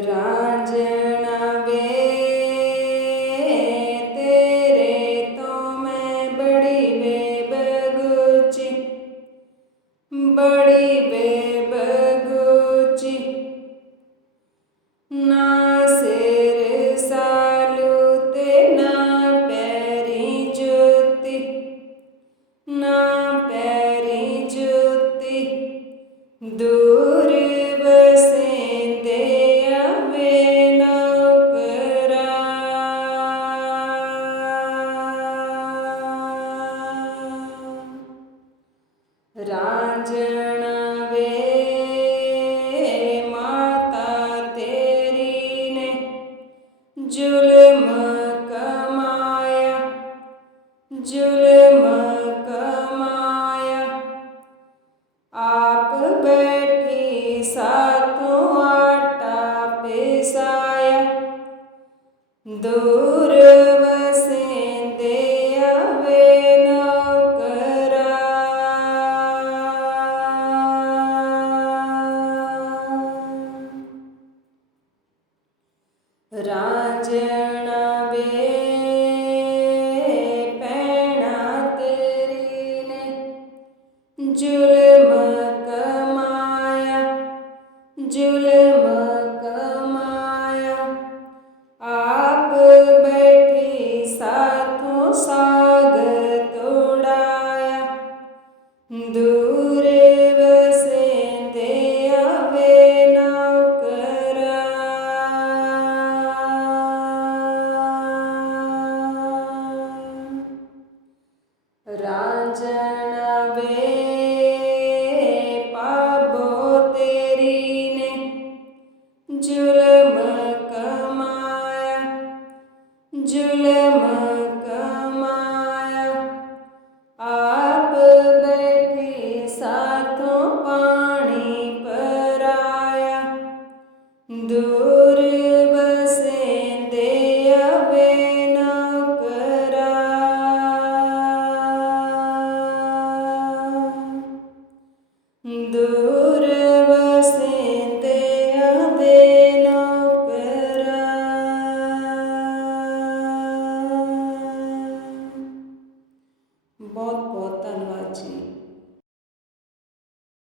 Ra राजन वे माता तेरी ने कमाया जुल्म कमाया। आप बैठी सातों आटा पिसाया दूर ਰਾਂਝਣਾ ਵੇ ਪੈਣਾ ਤੇਰੀ ਨੇ। ਜ਼ੁਲਮ ਕਮਾਇਆ ਜ਼ੁਲਮ ਕਮਾਇਆ। ਆਪ ਬੈਠੀ ਸਾਥੋਂ ਸਾਗ ਤੋੜਾਇਆ। ਦੂਰ राजन वे पाबो तेरी ने। जुल दूर बसे ते बहुत बहुत